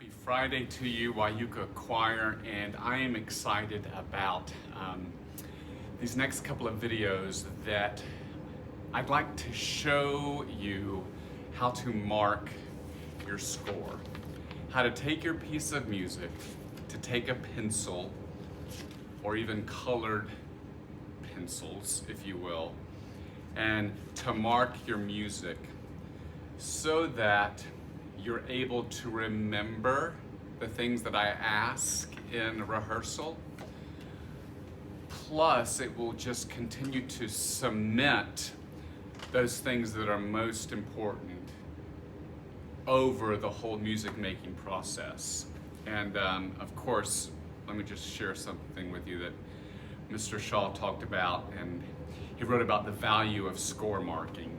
Happy Friday to you, Wayuka Choir, and I am excited about these next couple of videos that I'd like to show you how to mark your score. How to take your piece of music, to take a pencil, or even colored pencils, if you will, and to mark your music so that you're able to remember the things that I ask in rehearsal. Plus, it will just continue to cement those things that are most important over the whole music making process. And of course, let me just share something with you that Mr. Shaw talked about, and he wrote about the value of score marking.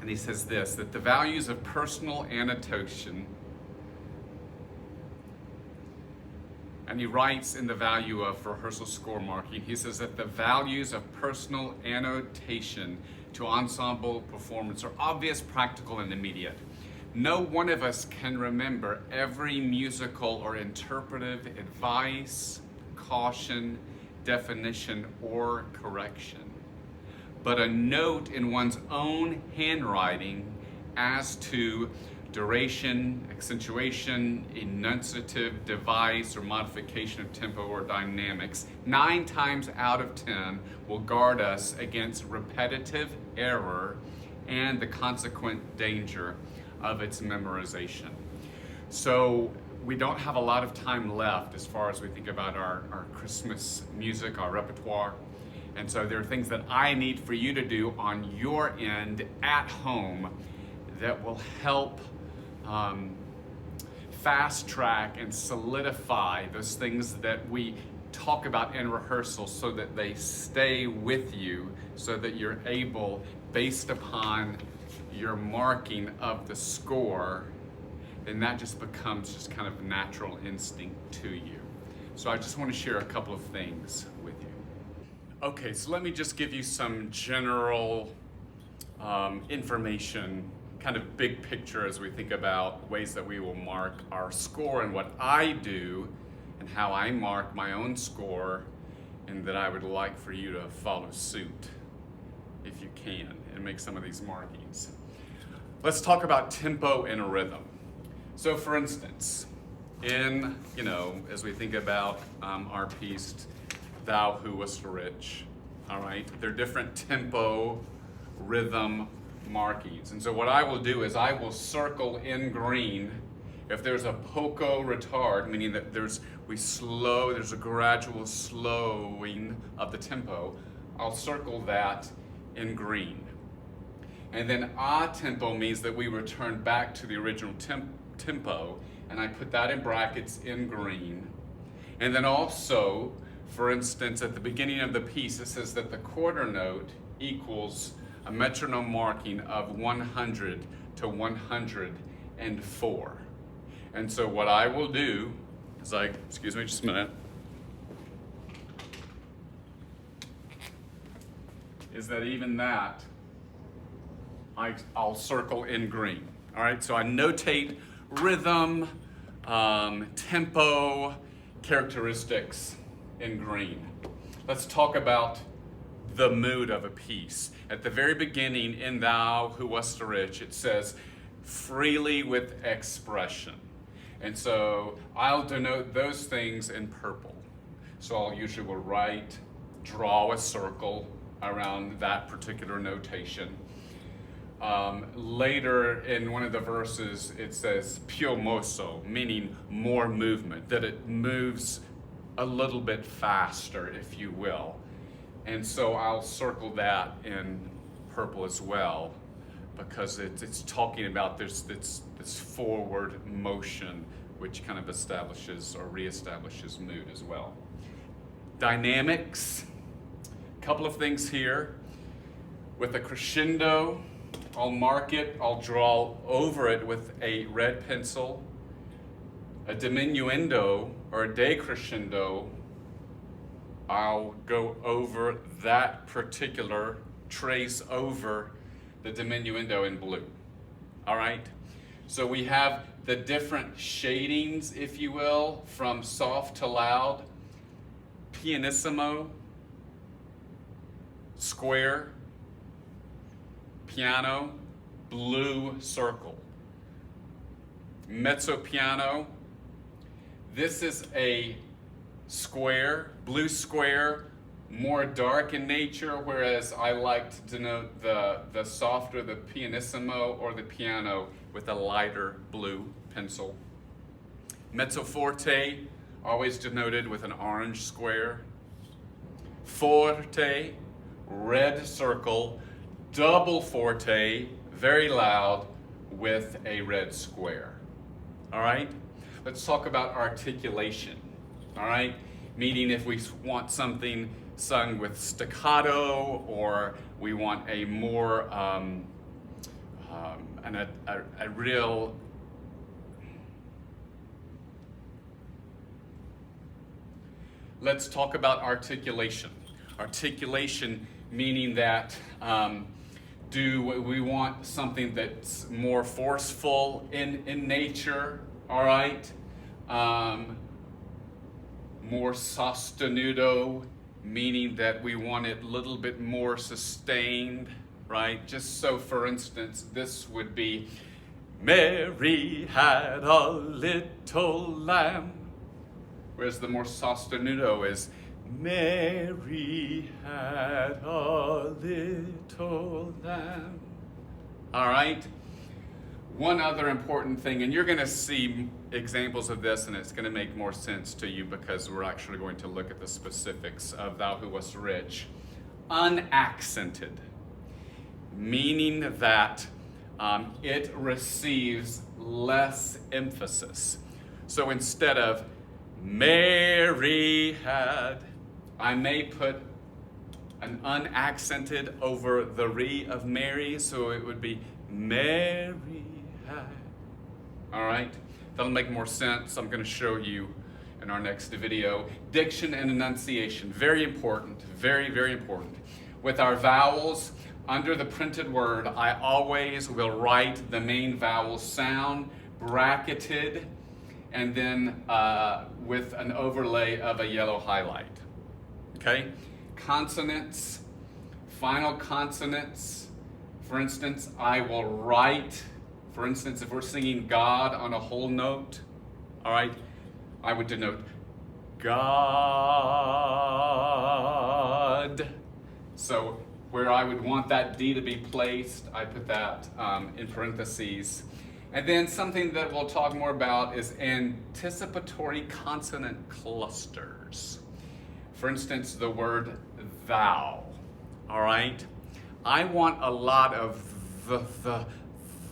And he says this, that the values of personal annotation, and he writes in the value of rehearsal score marking, he says that the values of personal annotation to ensemble performance are obvious, practical, and immediate. No one of us can remember every musical or interpretive advice, caution, definition, or correction. But a note in one's own handwriting as to duration, accentuation, enunciative device, or modification of tempo or dynamics, 9 times out of 10 will guard us against repetitive error and the consequent danger of its memorization. So we don't have a lot of time left as far as we think about our Christmas music, our repertoire. And so there are things that I need for you to do on your end at home that will help fast track and solidify those things that we talk about in rehearsal so that they stay with you, so that you're able, based upon your marking of the score, then that just becomes just kind of natural instinct to you. So I just want to share a couple of things with you. Okay, so let me just give you some general information, kind of big picture as we think about ways that we will mark our score and what I do and how I mark my own score, and that I would like for you to follow suit if you can and make some of these markings. Let's talk about tempo and rhythm. So for instance, as we think about our piece, Thou Who Wast Rich, all right? They're different tempo, rhythm markings. And so what I will do is I will circle in green if there's a poco retard, meaning that there's a gradual slowing of the tempo. I'll circle that in green. And then a tempo means that we return back to the original tempo, and I put that in brackets in green. And then also, for instance, at the beginning of the piece, it says that the quarter note equals a metronome marking of 100 to 104. And so what I will do is excuse me just a minute, is that even that, I'll circle in green. All right, so I notate rhythm, tempo, characteristics in green. Let's talk about the mood of a piece. At the very beginning in Thou Who Wast Rich, it says, freely with expression. And so I'll denote those things in purple. So I'll usually draw a circle around that particular notation. Later in one of the verses, it says più mosso, meaning more movement, that it moves a little bit faster, if you will. And so I'll circle that in purple as well, because it's talking about this forward motion, which kind of establishes or reestablishes mood as well. Dynamics, a couple of things here. With a crescendo, I'll mark it, I'll draw over it with a red pencil. A diminuendo or a decrescendo, I'll go over that particular trace over the diminuendo in blue. All right? So we have the different shadings, if you will, from soft to loud, pianissimo, square, piano, blue circle. Mezzo piano, this is a square, blue square, more dark in nature, whereas I like to denote the softer, the pianissimo or the piano with a lighter blue pencil. Mezzo forte, always denoted with an orange square. Forte, red circle. Double forte, very loud, with a red square. All right? Let's talk about articulation. All right? Meaning if we want something sung with staccato, or we want a more a real let's talk about articulation. Articulation meaning that do we want something that's more forceful in nature, all right? More sostenuto, meaning that we want it a little bit more sustained, right? Just so, for instance, this would be, Mary had a little lamb. Whereas the more sostenuto is, Mary had a little lamb. All right? One other important thing, and you're going to see examples of this, and it's going to make more sense to you because we're actually going to look at the specifics of Thou Who Wast Rich. Unaccented, meaning that it receives less emphasis. So instead of Mary had, I may put an unaccented over the re of Mary, so it would be Mary had. All right, that'll make more sense. I'm going to show you in our next video. Diction and enunciation, very important, very, very important. With our vowels, under the printed word, I always will write the main vowel sound bracketed, and then with an overlay of a yellow highlight. Okay? Consonants, final consonants. For instance, I will write, for instance, if we're singing God on a whole note, all right, I would denote God. So where I would want that D to be placed, I put that in parentheses. And then something that we'll talk more about is anticipatory consonant clusters. For instance, the word thou, all right? I want a lot of the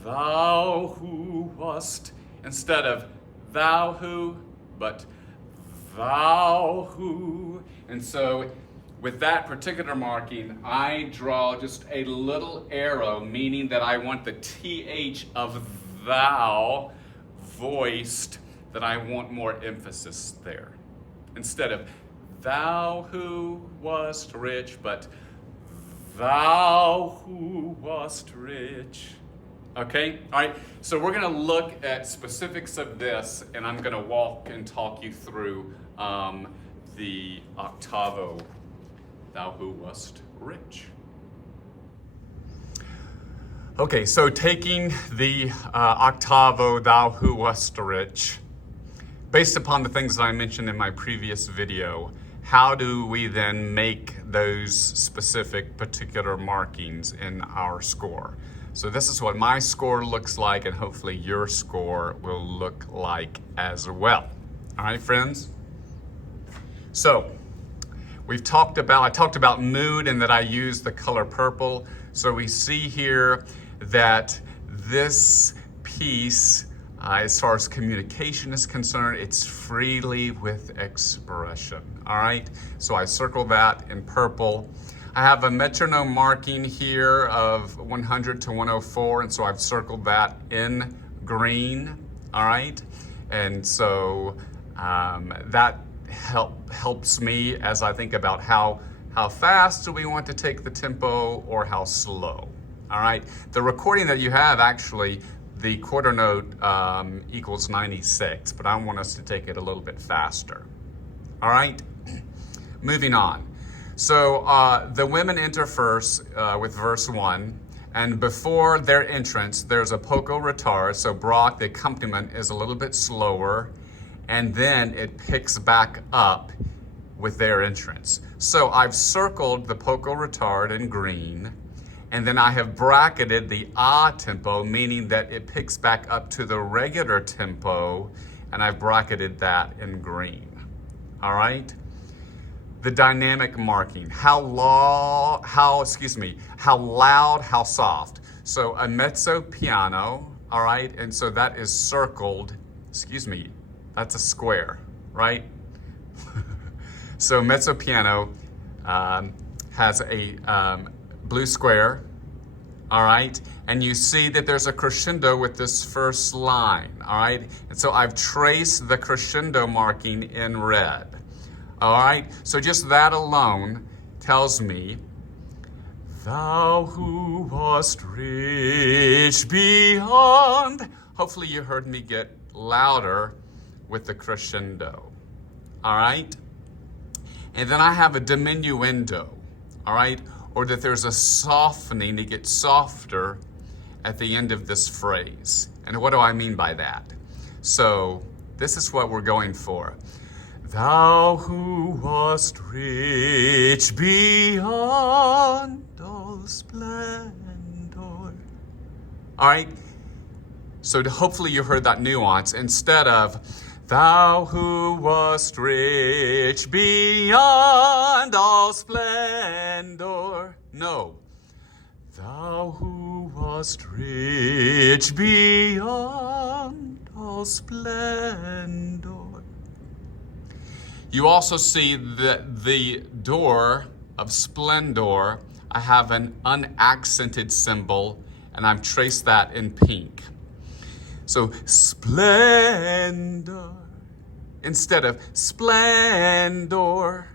thou who wast, instead of thou who, but thou who. And so with that particular marking, I draw just a little arrow, meaning that I want the TH of thou voiced, that I want more emphasis there. Instead of thou who wast rich, but thou who wast rich. Okay, all right, so we're gonna look at specifics of this, and I'm gonna walk and talk you through the octavo, thou who wast rich. Okay, so taking the octavo, thou who wast rich, based upon the things that I mentioned in my previous video, how do we then make those specific particular markings in our score? So this is what my score looks like, and hopefully your score will look like as well. All right, friends? So I talked about mood and that I use the color purple. So we see here that this piece, as far as communication is concerned, it's freely with expression, all right? So I circle that in purple. I have a metronome marking here of 100 to 104, and so I've circled that in green, all right? And so that helps me as I think about how fast do we want to take the tempo or how slow, all right? The recording that you have actually the quarter note equals 96, but I want us to take it a little bit faster. All right, moving on. So the women enter first with verse 1, and before their entrance, there's a poco retard. So brought, the accompaniment is a little bit slower, and then it picks back up with their entrance. So I've circled the poco retard in green, and then I have bracketed the tempo, meaning that it picks back up to the regular tempo, and I've bracketed that in green. All right? The dynamic marking, how loud, how soft. So a mezzo piano, all right? And so that is circled, that's a square, right? So mezzo piano has a blue square, all right? And you see that there's a crescendo with this first line, all right? And so I've traced the crescendo marking in red, all right? So just that alone tells me, thou who wast rich beyond. Hopefully you heard me get louder with the crescendo, all right? And then I have a diminuendo, all right? Or that there's a softening to get softer at the end of this phrase. And what do I mean by that? So this is what we're going for. Thou who wast rich beyond all splendor. All right? So hopefully you heard that nuance instead of thou who wast rich beyond all splendor. No. Thou who wast rich beyond all splendor. You also see that the door of splendor, I have an unaccented symbol, and I've traced that in pink. So splendor instead of splendor.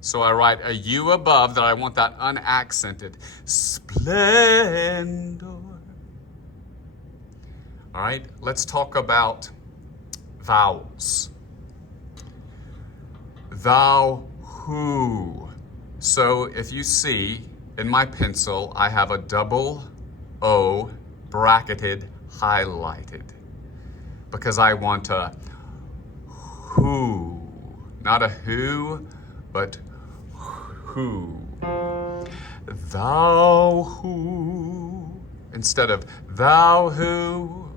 So I write a U above that I want that unaccented. Splendor. All right, let's talk about vowels. Thou who. So if you see in my pencil, I have a double O bracketed, highlighted, because I want a who, not a who, but who. Thou who, instead of thou who.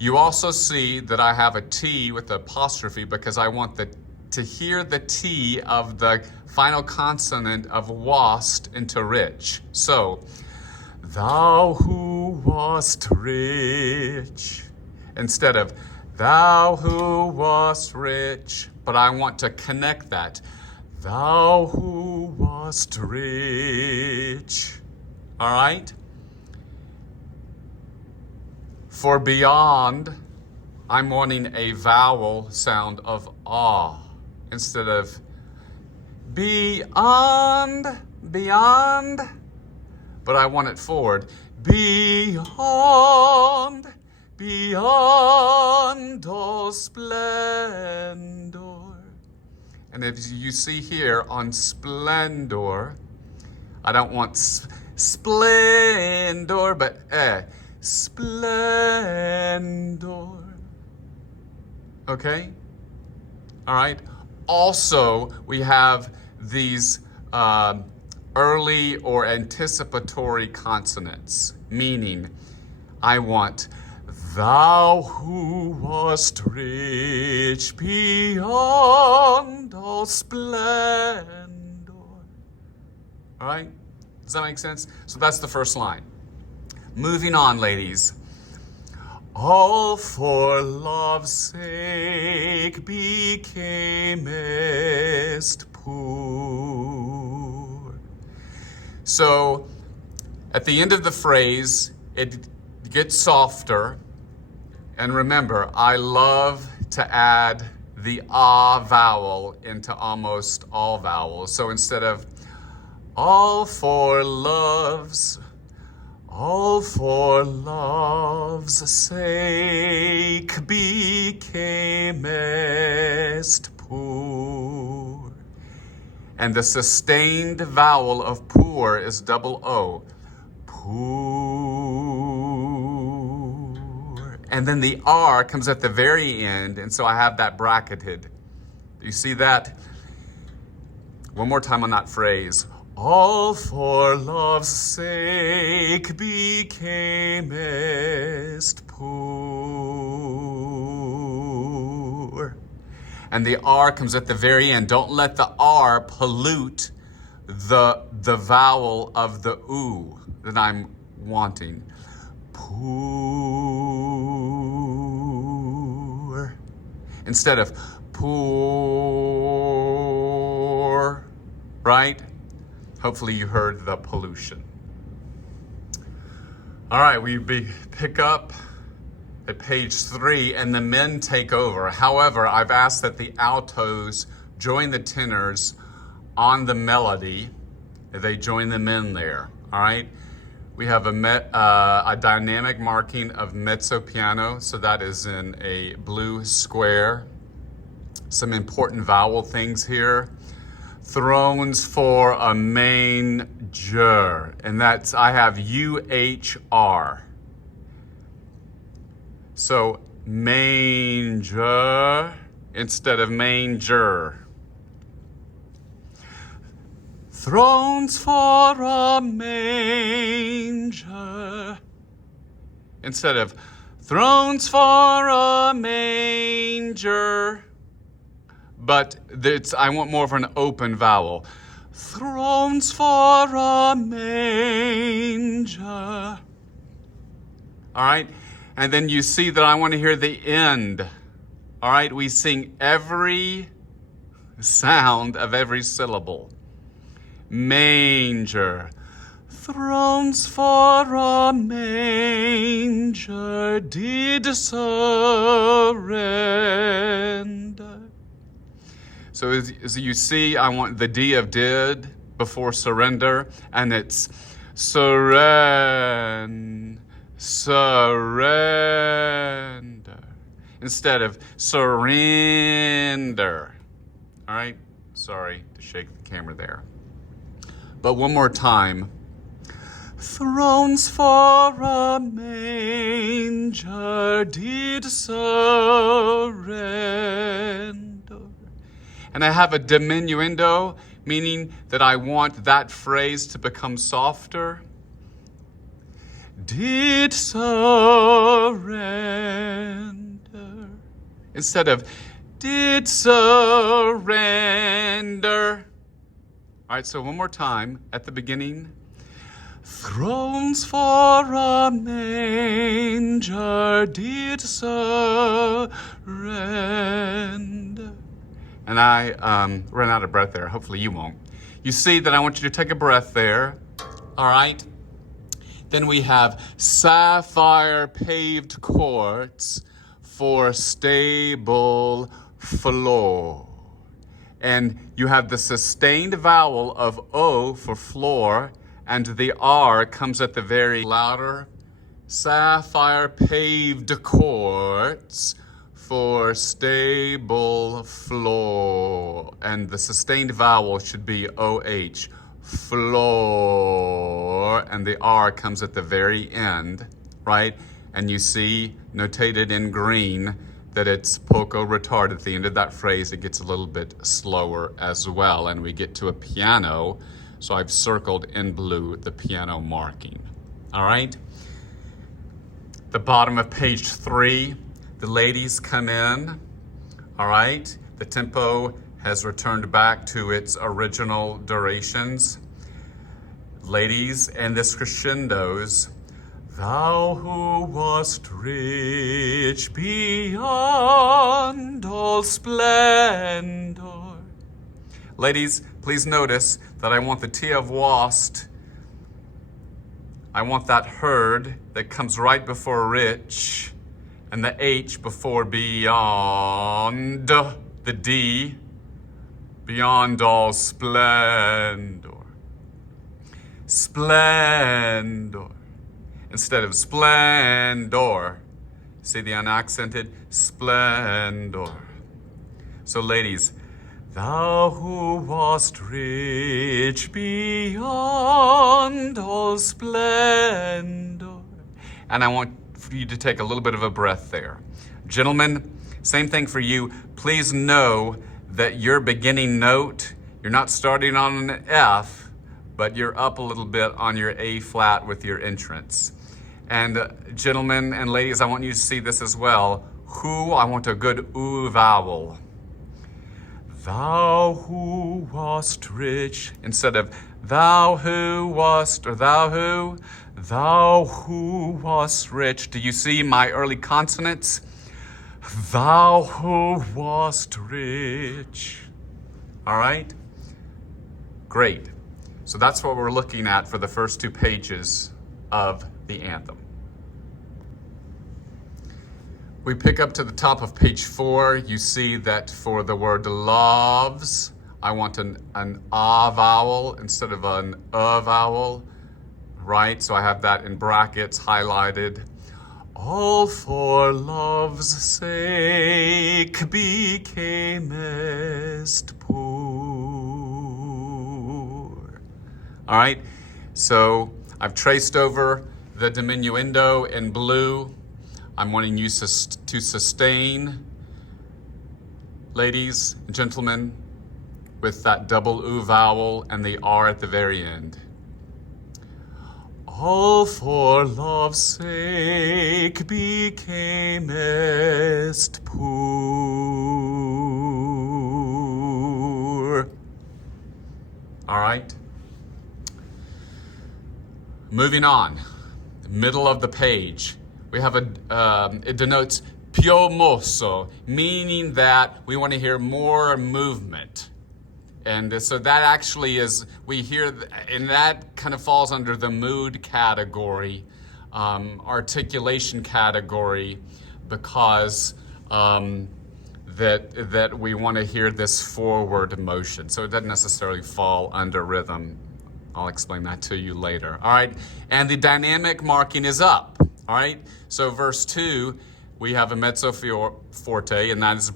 You also see that I have a T with the apostrophe because I want to hear the T of the final consonant of wast into rich. So, thou who wast rich, instead of thou who wast rich, but I want to connect that. Thou who wast rich. All right? For beyond, I'm wanting a vowel sound of ah instead of beyond, beyond, but I want it forward. Beyond, beyond all splendor. And as you see here on splendor, I don't want splendor, but splendor. Okay? All right? Also, we have these early or anticipatory consonants, meaning I want thou who wast rich beyond all splendor. All right? Does that make sense? So that's the first line. Moving on, ladies. All for love's sake becamest poor. So at the end of the phrase, it gets softer. And remember, I love to add the vowel into almost all vowels. So instead of all for love's all for love's sake becamest poor. And the sustained vowel of poor is double O. Poor. And then the R comes at the very end, and so I have that bracketed. Do you see that? One more time on that phrase. All for love's sake becamest poor. And the R comes at the very end. Don't let the R pollute the vowel of the oo that I'm wanting. Poor. Instead of poor, right? Hopefully you heard the pollution. All right, we pick up at page 3 and the men take over. However, I've asked that the altos join the tenors on the melody. They join the men there, all right? We have a dynamic marking of mezzo piano, so that is in a blue square. Some important vowel things here. Thrones for a manger, and that's, I have UHR. So manger instead of manger. Thrones for a manger instead of thrones for a manger. But I want more of an open vowel. Thrones for a manger. All right? And then you see that I want to hear the end. All right? We sing every sound of every syllable. Manger. Thrones for a manger did surrender. So as you see, I want the D of did before surrender, and it's surrender instead of surrender. All right? Sorry to shake the camera there. But one more time. Thrones for a manger did surrender. And I have a diminuendo, meaning that I want that phrase to become softer. Did surrender. Instead of did surrender. All right, so one more time at the beginning. Thrones for a manger did surrender. And I ran out of breath there. Hopefully you won't. You see that I want you to take a breath there. All right. Then we have sapphire paved courts for stable floor. And you have the sustained vowel of O for floor, and the R comes at the very louder. Sapphire paved courts for stable floor. And the sustained vowel should be OH, floor, and the R comes at the very end, right? And you see, notated in green, that it's poco retard at the end of that phrase. It gets a little bit slower as well, and we get to a piano, so I've circled in blue the piano marking, all right? The bottom of page 3, the ladies come in, all right? The tempo has returned back to its original durations. Ladies, and this crescendos, thou who wast rich beyond all splendor. Ladies, please notice that I want the T of Wast. I want that heard that comes right before rich, and the H before beyond, the D, beyond all splendor. Splendor. instead of splendor. See the unaccented? Splendor. So ladies, thou who wast rich beyond all splendor. And I want for you to take a little bit of a breath there. Gentlemen, same thing for you. Please know that your beginning note, you're not starting on an F, but you're up a little bit on your A flat with your entrance. And gentlemen and ladies, I want you to see this as well. Who, I want a good oo vowel. Thou who wast rich, instead of thou who wast, or thou who wast rich. Do you see my early consonants? Thou who wast rich. All right? Great. So that's what we're looking at for the first 2 pages of the anthem. We pick up to the top of page 4. You see that for the word loves, I want an ah vowel instead of an vowel, right? So I have that in brackets highlighted. All for love's sake becamest poor. All right, so I've traced over the diminuendo in blue. I'm wanting you to sustain, ladies and gentlemen, with that double oo vowel and the R at the very end. All for love's sake becamest poor. All right. Moving on, middle of the page. We have it denotes più mosso, meaning that we want to hear more movement. And so that actually is, we hear, and that kind of falls under the mood category, articulation category, because that we want to hear this forward motion. So it doesn't necessarily fall under rhythm. I'll explain that to you later. All right, and the dynamic marking is up. All right, so verse 2, we have a mezzo forte, and that is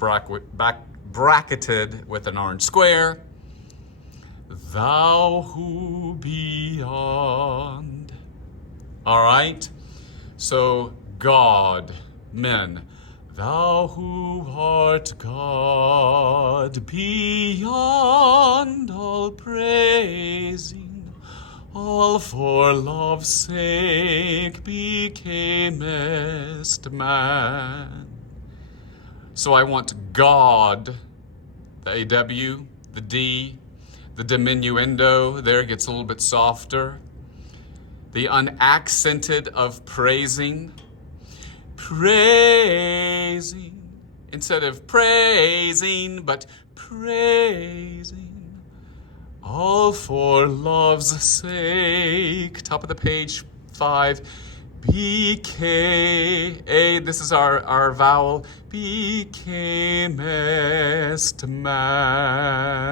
bracketed with an orange square. Thou who beyond. All right, so God, men. Thou who art God, beyond all praising. All for love's sake becamest man. So I want God, the AW, the D, the diminuendo there gets a little bit softer. The unaccented of praising. Praising. Instead of praising, but praising. All for love's sake. Top of the page 5. BK. This is our vowel. Becamest man.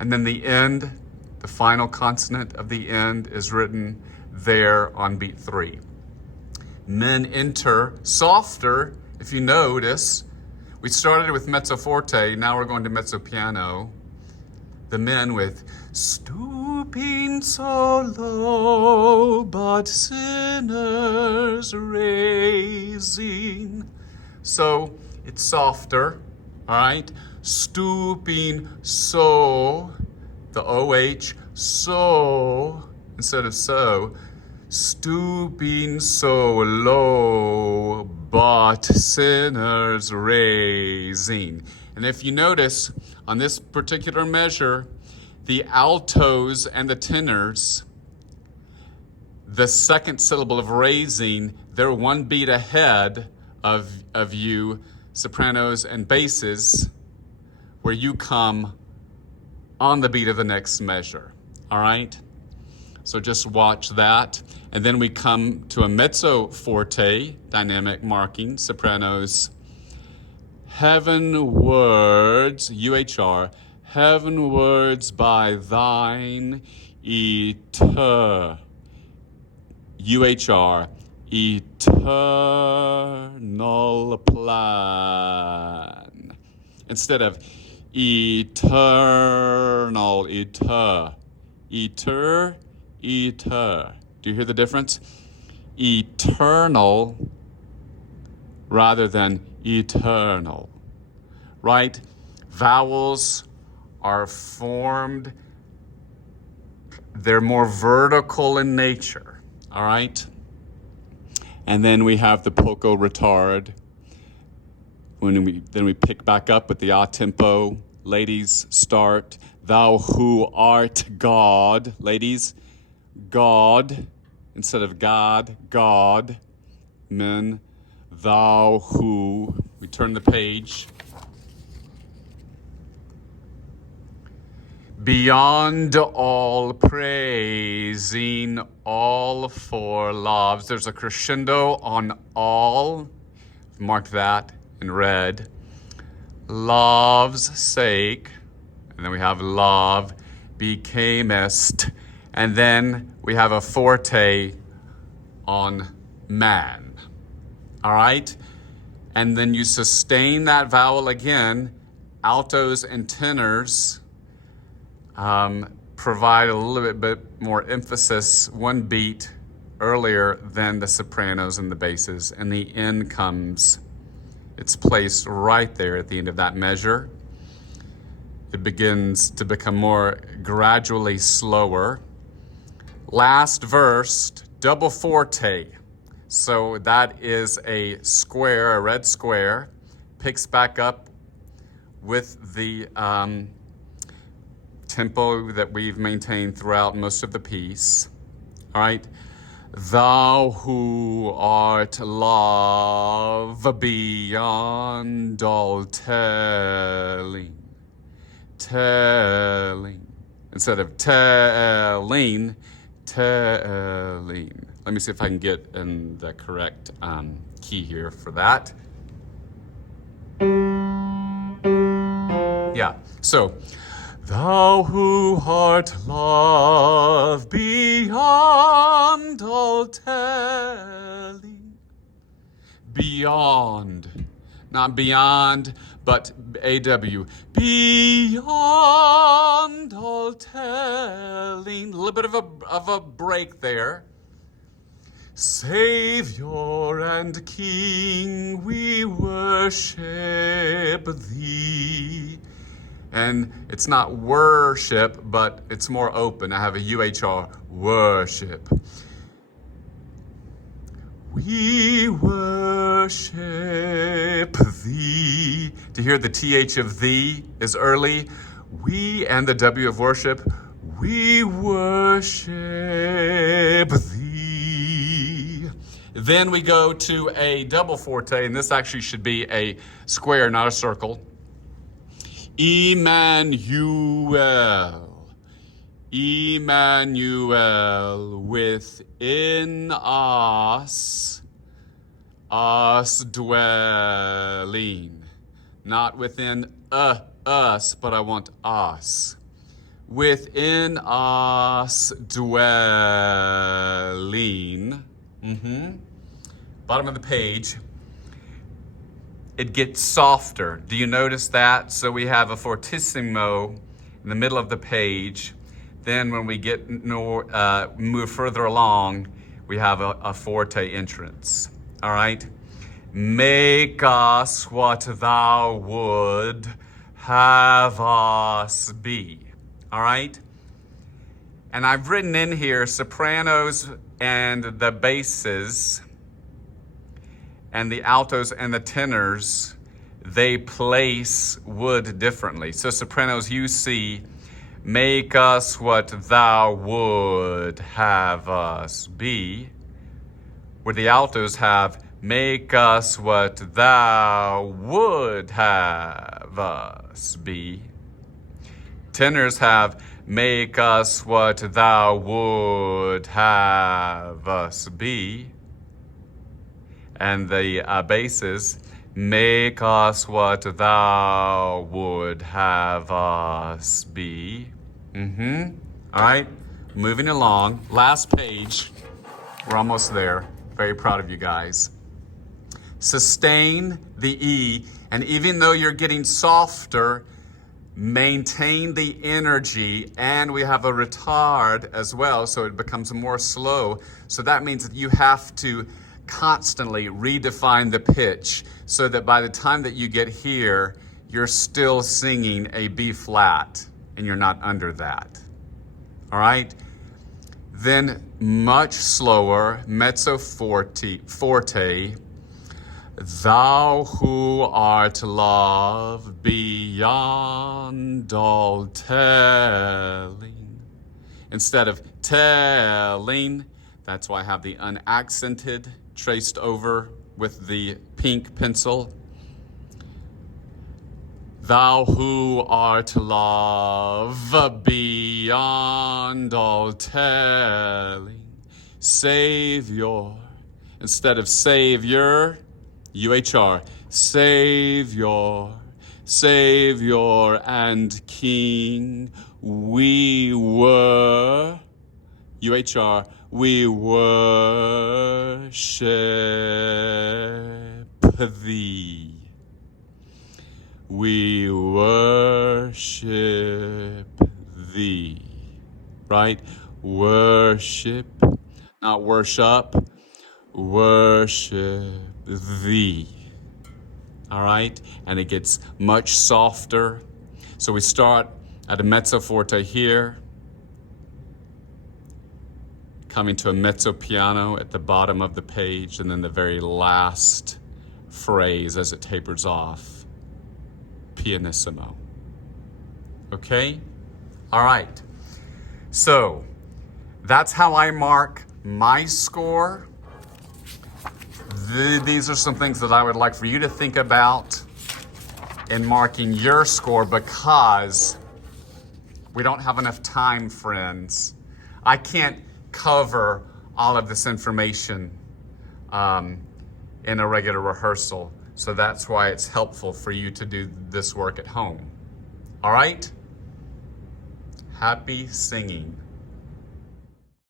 And then the end, the final consonant of the end is written there on beat 3. Men enter softer, if you notice. We started with mezzo forte, now we're going to mezzo piano. The men with stooping so low, but sinners raising. So it's softer, all right? Stooping so, the OH, so, instead of so. Stooping so low, but sinners raising. And if you notice, on this particular measure, the altos and the tenors, the second syllable of raising, they're one beat ahead of you, sopranos and basses, where you come on the beat of the next measure, all right? So just watch that. And then we come to a mezzo forte, dynamic marking, sopranos, heavenwards, UHR, heaven words by thine UHR, eternal plan. Instead of eternal, eter. Do you hear the difference? Eternal rather than eternal, right? Vowels are formed, they're more vertical in nature, all right? And then we have the poco retard. Then we pick back up with the a tempo. Ladies, start. Thou who art God. Ladies, God instead of God. God. Men, thou who. We turn the page. Beyond all praising, all for loves. There's a crescendo on all. Mark that in red. Love's sake. And then we have love becamest. And then we have a forte on man. All right? And then you sustain that vowel again. Altos and tenors provide a little bit more emphasis, one beat earlier than the sopranos and the basses. And the N comes, it's placed right there at the end of that measure. It begins to become more gradually slower. Last verse, double forte. So that is a square, a red square, picks back up with the tempo that we've maintained throughout most of the piece. All right. Thou who art love beyond all telling. Instead of telling. Let me see if I can get in the correct key here for that. Yeah, so, thou who art love beyond all telling. Beyond, not beyond, but AW. Beyond all telling. A little bit of a break there. Savior and King, we worship thee. And it's not worship, but it's more open. I have a UHR, worship. We worship thee. To hear the TH of thee is early. We and the W of worship. We worship thee. Then we go to a double forte, and this actually should be a square, not a circle. Emmanuel, within us dwelling. Not within us, but I want us. Within us dwelling. Bottom of the page. It gets softer. Do you notice that? So we have a fortissimo in the middle of the page. Then when we get move further along, we have a forte entrance. All right? Make us what thou would have us be. All right? And I've written in here sopranos and the basses and the altos and the tenors, they place would differently. So sopranos, you see, make us what thou would have us be, where the altos have, make us what thou would have us be. Tenors have, make us what thou would have us be. And the basses, make us what thou would have us be. All right, moving along. Last page. We're almost there. Very proud of you guys. Sustain the E, and even though you're getting softer, maintain the energy, and we have a retard as well, so it becomes more slow. So that means that you have to constantly redefine the pitch so that by the time that you get here, you're still singing a B flat and you're not under that. All right? Then much slower, mezzo forte. Thou who art love beyond all telling. Instead of telling, that's why I have the unaccented traced over with the pink pencil. Thou who art love beyond all telling. Savior. Instead of savior, UHR, Savior, Savior and King, we were, UHR, we worship thee. We worship thee, right? Worship, not worship. Worship thee. All right? And it gets much softer. So we start at a mezzo forte here, coming to a mezzo piano at the bottom of the page, and then the very last phrase as it tapers off, pianissimo. Okay? All right. So that's how I mark my score. These are some things that I would like for you to think about in marking your score, because we don't have enough time, friends. I can't cover all of this information in a regular rehearsal, so that's why it's helpful for you to do this work at home. All right? Happy singing.